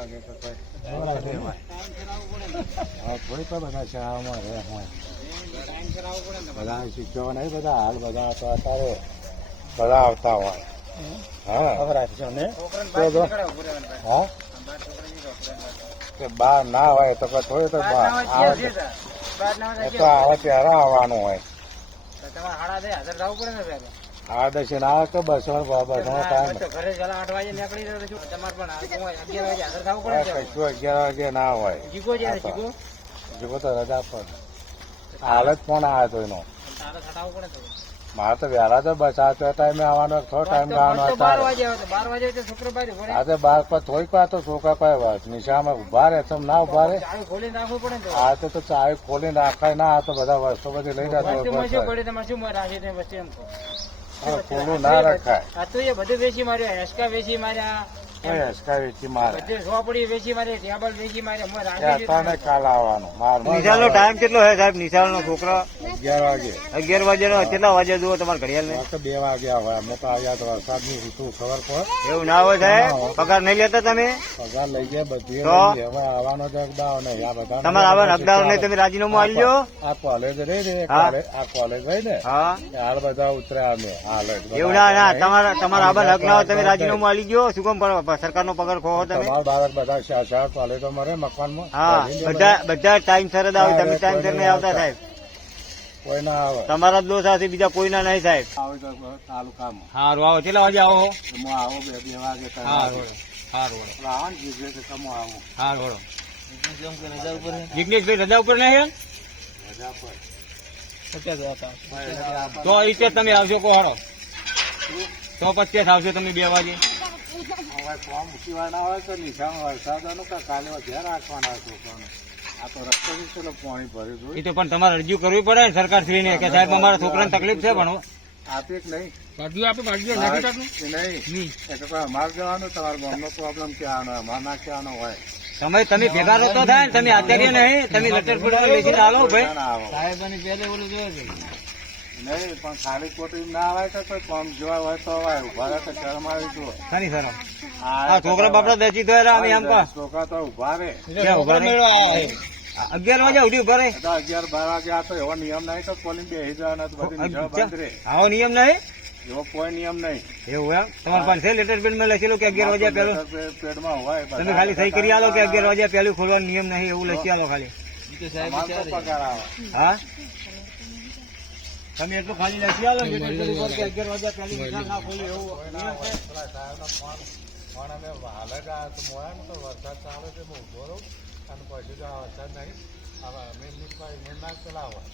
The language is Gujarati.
વાગે તો કોઈ થોડી તો બધા શાળામાં રહે હોય બધા શીખ્યો નહીં બધા હાલ બધા તો અત્યારે બધા આવતા હોય. હા ખબર આપજો ને હા બહાર ના હોય તો થોડું તો આવે તો આવે ત્યારે આવવાનું હોય. હા દશે ના કે બસો બધા ટાઈમ કશું 11 વાગે ના હોય. જીગો તો રજા પર હાલત પણ આવે તો એનો મારે તો વહેલા તો બસ આ ટાઈમે આવવાનો થોડો ટાઈમ ગાવાનો હા 12 પર થોડીક વાર તો છોકરા કોઈ નિશામાં ઉભા રહે તો ના ઉભા રહે. આ તો ચાવી ખોલી નાખાય ના આ તો બધા વસ્તુ બધી લઈ જતો ખોલું ના રખાય. બધું વેચી માર્યા હેસકા વેચી માર્યા કાલ આવવાનું નિશાળ નો ટાઈમ કેટલો હોય સાહેબ? નિશાળ નો છોકરો 11 વાગે 11 વાગ્યાનો કેટલા વાગે જુઓ તમારે ઘડિયાળ ને? 2 વાગ્યા હોય અમે તો આવ્યા તો વરસાદની ઋતુ ખબર પડે એવું ના હોય સાહેબ? પગાર નહીં લેતા તમે? પગાર લઈ ગયા બધી તો? હવે આવવાનો જગદાવ નહીં આ બધા તમારે આવવા હકદાર નહીં, તમે રાજીનામું આલી લો. આ કોલેજ રહી ને આ કોલેજ રહી ને હા હાલ બધા ઉતર્યા અમે હાલ એવું ના તમારા આવવા હક ના હોય તમે રાજીનામું આલી ગયો. શું કામ સરકાર નો પગાર ખોવો તમે? તમારા બાળક બધા શાળા કોલેજો મરે મકાનમાં હા બધા ટાઈમ સર જ આવે, તમે ટાઈમ સર નહીં આવતા સાહેબ. કોઈ ના આવે તમારા જ દોષ હશે, બીજા કોઈના નહીં સાહેબ. આવે તો તાલુકામાં સારું આવો. કેટલા વાગે આવો? હું આવો 2 વાગે સારું આવો ને જીજે તો તમે આવો સારું. જિગ્નેશભાઈ રજા ઉપર નહીં રજા પર તો રીતે તમે આવશો કો હારો તો 25 આવશો તમે 2 વાગે. હવે ફોર્મ મૂકવાના હોય તો નિશામાં વરસાદનું કે કાલે ધ્યાન રાખવાના છોકરાને. આ તો રસ્તો પેલો પાણી ભર્યું એ તો પણ તમારે રજૂ કરવી પડે ને સરકાર શ્રી ને કે સાહેબ અમારા છોકરાને તકલીફ છે ભણવા. આપે કે નહીં નહીં અમારે જવાનું તમારા ગામનો પ્રોબ્લેમ ક્યાં અમારે ના ક્યાંનો હોય. તમે ભેગા રહો તો થાય ને. તમે આચાર્ય નહીં, તમે લેટર પેડ લઈને આવો ભાઈ. નહીં પણ ખાલી ખોટી ના આવે તો કોઈ કામ જોવા હોય તો આવે ઉભા રહે તો શરમ આવી જુઓ. ખરી સર આ છોકરા બાપડા દેશી થયેલા અમે એમ કહો છોકરા તો ઉભા રહે 11 વાગે ઉઠી ઉભા રહે. 11-12 વાગે આ તો એવો નિયમ નહીં તો પોલીસ બેસી જવાના તો બધી નિશાળ બંધ રહે. આવો નિયમ નહીં, એવો કોઈ નિયમ નહીં. એવું એમ તમારી પાસે છે લેટર પેડ માં લખેલું કે 11 વાગ્યા પહેલું? પેડમાં હોય તમે ખાલી સહી કરી આલો કે 11 વાગ્યા પહેલું ખોલવાનો નિયમ નહીં એવું લખી આલો ખાલી. અમારે તો પગાર આવે. હા તમે એટલું ખાલી લખી આલો લેટર પેડ ઉપર કે 11 વાગ્યા પહેલું નિશાળ ના ખોલી એવું નિયમ છે. પણ અમે હાલ જ આ તો મોયા ને તો વરસાદ ચાલે છે હું ઉભો રહું અને પછી તો આ વરસાદ નહીં હવે અમે ના ચલાવવા